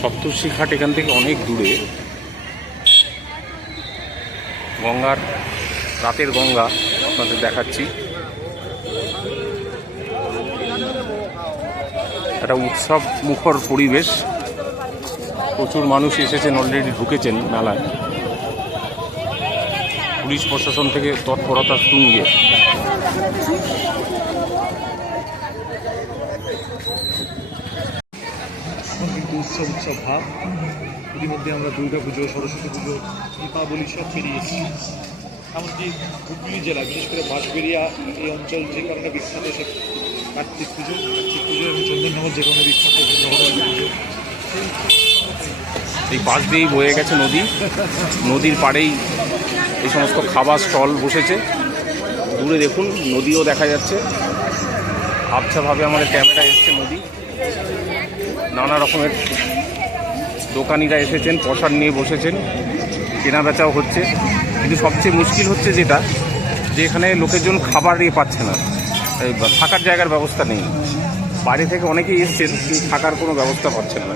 সপ্তর্ষি ঘাট এখান থেকে অনেক দূরে। গঙ্গার রাতের গঙ্গা আপনাদের দেখাচ্ছি। একটা উৎসব মুখর পরিবেশ, প্রচুর মানুষ এসেছেন, অলরেডি ঢুকেছেন মেলায়। পুলিশ প্রশাসন থেকে তৎপরতা তুঙ্গে। কিন্তু উৎসব ভাব। ইতিমধ্যে আমরা দুর্গাপুজো, সরস্বতী পুজো, দীপাবলি সব পেরিয়েছি। এমনকি হুগলি জেলা, বিশেষ করে বাঁশবেড়িয়া এই অঞ্চল যে কারণে বিখ্যাত, সে কার্তিক পুজো এবং চন্দননগর যে কারণে বিখ্যাত জগন্নাথ পুজো। এই পাশ দিয়েই বয়ে গেছে নদী, নদীর পাড়েই এই সমস্ত খাবার স্টল বসেছে। দূরে দেখুন নদীও দেখা যাচ্ছে, আবছাভাবে আমাদের ক্যামেরা এসছে নদী। নানা রকমের দোকানিরা এসেছেন, প্রসাদ নিয়ে বসেছেন, কেনা বেচাও হচ্ছে। কিন্তু সবচেয়ে মুশকিল হচ্ছে যেটা, যে এখানে লোকেজন খাবার দিয়ে পাচ্ছে না, থাকার জায়গার ব্যবস্থা নেই। বাইরে থেকে অনেকেই এসছেন, কিন্তু থাকার কোনো ব্যবস্থা পাচ্ছেন না।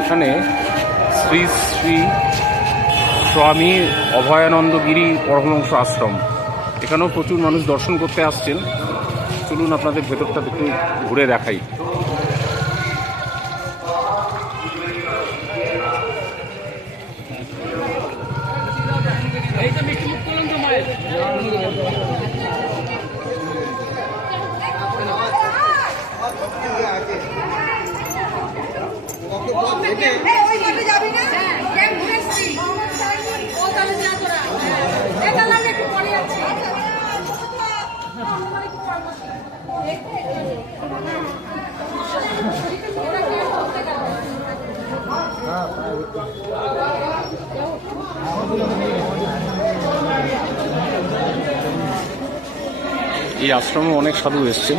এখানে শ্রী শ্রী স্বামী অভয়ানন্দগিরি পরমহংস আশ্রম, এখানেও প্রচুর মানুষ দর্শন করতে আসছেন। চলুন আপনাদের ভেতরটা একটু ঘুরে দেখাই। এই আশ্রমে অনেক সাধু এসছেন।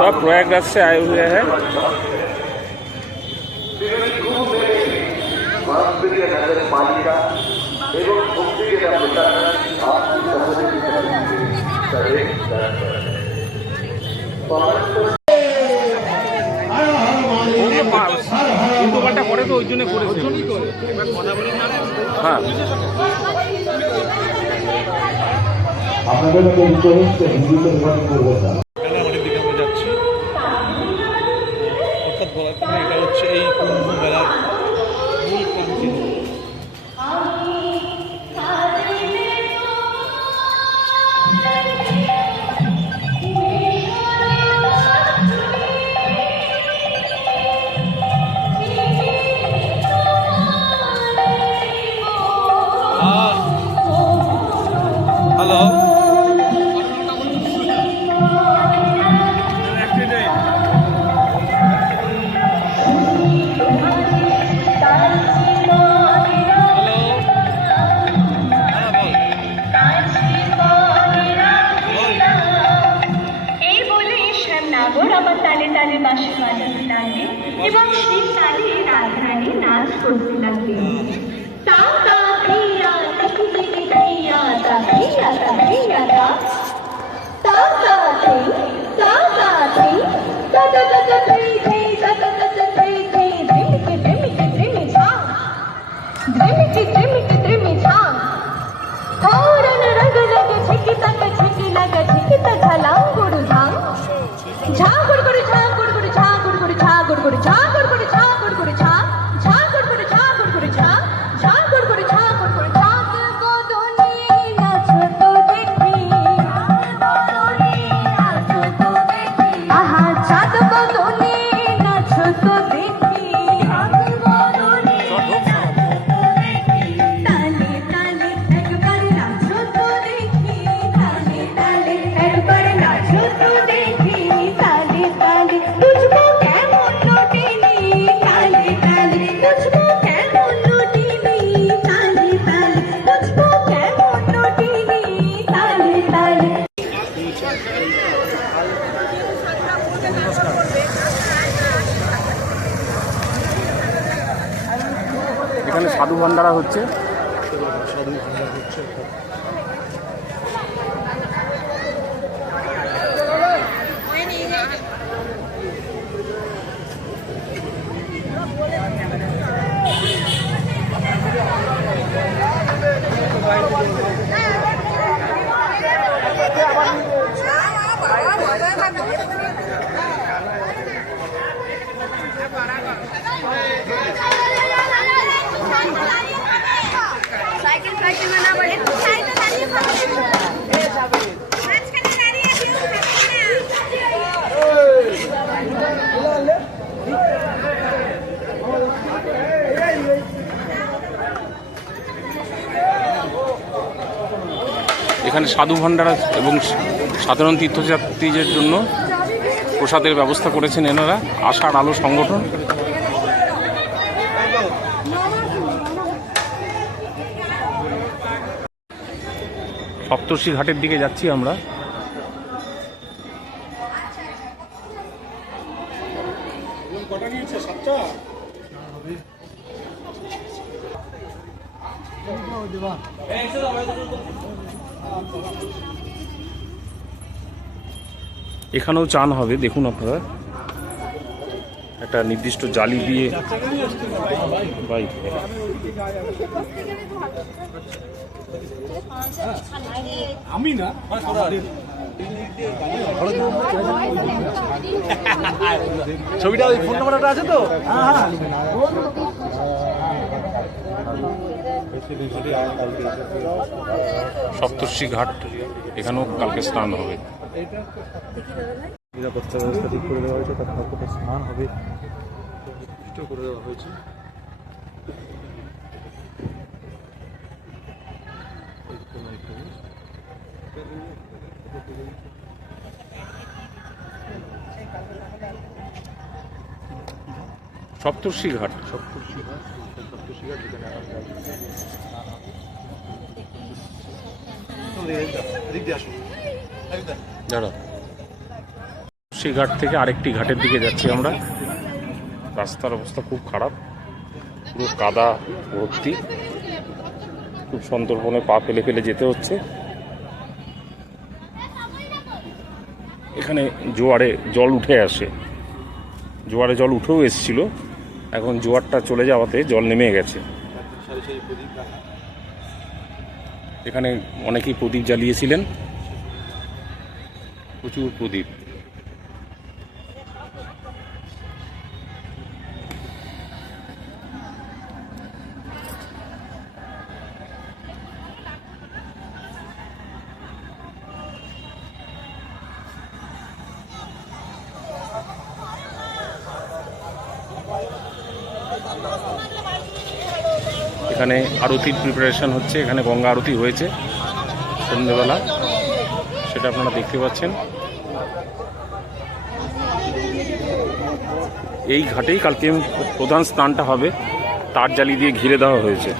सब प्रयागराज से आए हुए हैं। উল্টোপাল্টা করে তো ওই জন্য করেছে। হ্যাঁ, আপনাদের হিন্দিতে করবো না। অনেক দিকে আমরা যাচ্ছি, অর্থাৎ বলার কারণে এটা হচ্ছে এই কুম্ভ মেলার মূল প্রান্তি। হ্যালো, তালে তালে বাঁশি বাজাতে লাগবে এবং সেই তালে রাধারানী নাচ করতে লাগবে। তালে তালে এখানে সাধু ভান্ডারা হচ্ছে। সাধু ভান্ডার হচ্ছে অর্থাৎ साइकिल साइकिल में ना बढ़े तो साइकिल दाঁড়িয়ে খাবে মাঝখানে দাঁড়িয়ে দিও এখানে সাধু ভান্ডারা এবং সাধারণ তীর্থযাত্রীদের জন্য প্রসাদের ব্যবস্থা করেছেন এনারা, আশার আলো সংগঠন। সপ্তর্ষি ঘাটের দিকে যাচ্ছি আমরা। এখানেও চান হবে, দেখুন আপনারা একটা নির্দিষ্ট জালি দিয়ে ভাই আমি না ছবিটা ওই ফোন নাম্বারটা আছে তো? সপ্তর্ষি ঘাট, এখানেও কালকে স্নান হবে। নিরাপত্তা ব্যবস্থা ঠিক করে দেওয়া হয়েছে, তার কালকে স্নান হবে করে দেওয়া হয়েছে। সপ্তর্ষি ঘাট, সপ্তর্ষি ঘাট যেখানে দাঁড়া, সেই ঘাট থেকে আরেকটি ঘাটের দিকে যাচ্ছি আমরা। রাস্তার অবস্থা খুব খারাপ, পুরো কাদা ভর্তি, খুব সন্তর্পণে পা ফেলে ফেলে যেতে হচ্ছে। এখানে জোয়ারে জল উঠে আসে, জোয়ারে জল উঠেও এসেছিল, এখন জোয়ারটা চলে যাওয়াতে জল নেমে গেছে। এখানে অনেকেই প্রদীপ জ্বালিয়েছিলেন, প্রচুর প্রদীপ। এখানে আরতির প্রিপারেশন হচ্ছে, এখানে গঙ্গা আরতি হয়েছে সন্ধ্যেবেলা, সেটা আপনারা দেখতে পাচ্ছেন। এই ঘাটেই কালকে প্রধান স্নানটা হবে, তার জালি দিয়ে ঘিরে দেওয়া হয়েছে।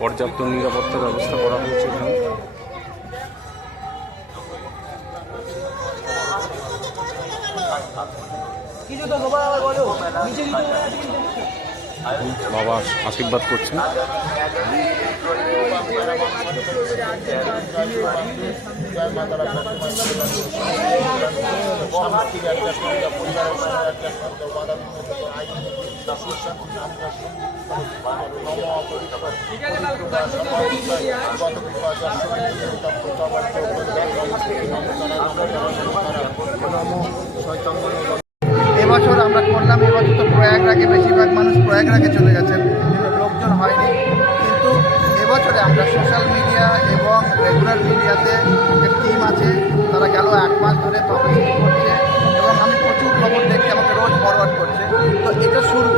পর্যাপ্ত নিরাপত্তা ব্যবস্থা করা হয়েছে এখানে। বাবা আশীর্বাদ করছেন। এবছর আমরা করলাম, এবছর তো প্রয়াগরাগে বেশিরভাগ মানুষ প্রয়াগরাগে চলে গেছেন, লোকজন হয়নি, কিন্তু এবছরে আমরা সোশ্যাল মিডিয়া এবং রেগুলার মিডিয়াতে যে টিম আছে তারা গেল 1 মাস ধরে পাবলিসিটি করছে এবং এবং আমি প্রচুর খবর দেখি, আমাকে রোজ ফরওয়ার্ড করছে। তো এটা শুরু,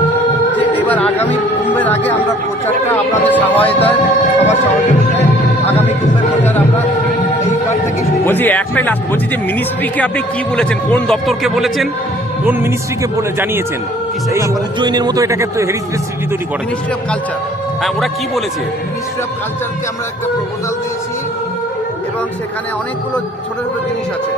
যে এবার আগামী কুম্ভের আগে আমরা প্রচারটা আপনাদের সহায়তায়, সবার সহযোগিতায় আগামী কুম্ভের প্রচার আমরা এইবার থেকে শুরু করব। বলছি একটাই লাস্ট, বলছি যে মিনিস্ট্রিকে আপনি কি বলেছেন, কোন দপ্তরকে বলেছেন, কোন মিনিস্ট্রিকে বলে জানিয়েছেন এই উজ্জয়িনীর মতো এটাকে হেরিটেজ সিটি তৈরি করে? মিনিস্ট্রি অফ কালচার, হ্যাঁ, ওরা কি বলেছে? মিনিস্ট্রি অফ কালচারকে আমরা একটা প্রপোজাল দিয়েছি এবং সেখানে অনেকগুলো ছোট ছোট জিনিস আছে।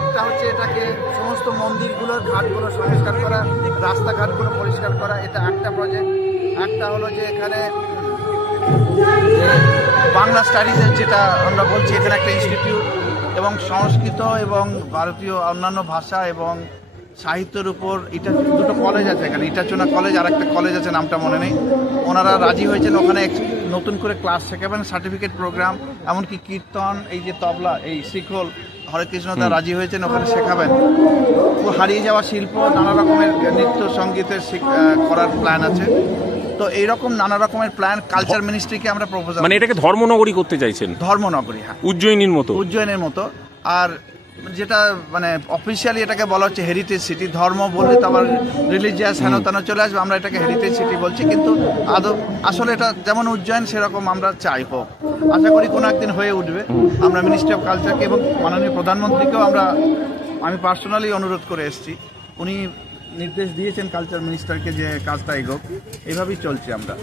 একটা হচ্ছে এটাকে সমস্ত মন্দিরগুলোর ঘাটগুলো সংস্কার করা, রাস্তাঘাটগুলো পরিষ্কার করা, এটা একটা প্রজেক্ট। একটা হলো যে এখানে বাংলা স্টাডিজের যেটা আমরা বলছি, এখানে একটা ইনস্টিটিউট এবং সংস্কৃত এবং ভারতীয় অন্যান্য ভাষা এবং সাহিত্যের উপর এটা দুটো কলেজ আছে এখানে, ইটাচোনা কলেজ আর একটা কলেজ আছে, নামটা মনে নেই। ওনারা রাজি হয়েছেন ওখানে নতুন করে ক্লাস শেখাবেন, সার্টিফিকেট প্রোগ্রাম, এমনকি কীর্তন, এই যে তবলা, এই শিখল, হরে কৃষ্ণদা রাজি হয়েছেন ওখানে শেখাবেন। হারিয়ে যাওয়া শিল্প, নানা রকমের নৃত্য সঙ্গীতের করার প্ল্যান আছে। তো এইরকম নানা রকমের প্ল্যান কালচার মিনিস্ট্রিকে আমরা প্রপোজাল, মানে এটাকে ধর্মনগরী করতে চাইছেন? ধর্মনগরী, হ্যাঁ, উজ্জয়িনীর মতো, উজ্জয়নের মতো। আর যেটা মানে অফিসিয়ালি এটাকে বলা হচ্ছে হেরিটেজ সিটি। ধর্ম বললে তো আবার রিলিজিয়াস হেন তেন চলে আসবে, আমরা এটাকে হেরিটেজ সিটি বলছি। কিন্তু আসলে এটা যেমন উজ্জয়ন সেরকম আমরা চাই হোক, আশা করি কোনো একদিন হয়ে উঠবে। আমরা মিনিস্ট্রি অফ কালচারকে এবং মাননীয় প্রধানমন্ত্রীকেও আমি পার্সোনালি অনুরোধ করে এসেছি, উনি নির্দেশ দিয়েছেন কালচার মিনিস্টারকে যে কাজটা এগোক, এইভাবেই চলছে আমরা।